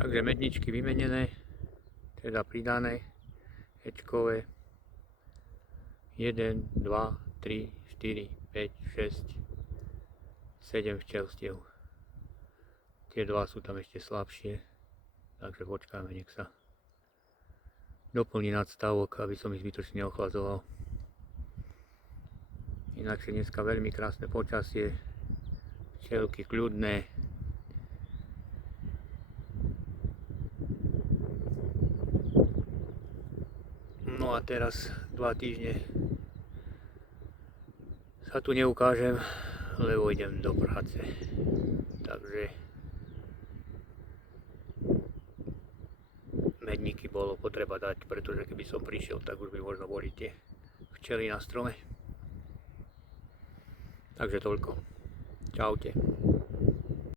Takže medničky vymenené, teda pridané, hečkové. 1, 2, 3, 4, 5, 6, 7 včelstiev. Tie dva sú tam ešte slabšie, takže počkáme, nech sa doplní nadstavok, aby som ich zbytočne neochlazoval. Inakšie dneska veľmi krásne počasie, včelky kľudné. No a teraz 2 týždne sa tu neukážem, lebo idem do práce. Takže medníky bolo potreba dať, pretože keby som prišiel, tak už by možno boli tie včely na strome. Takže toľko. Čaute.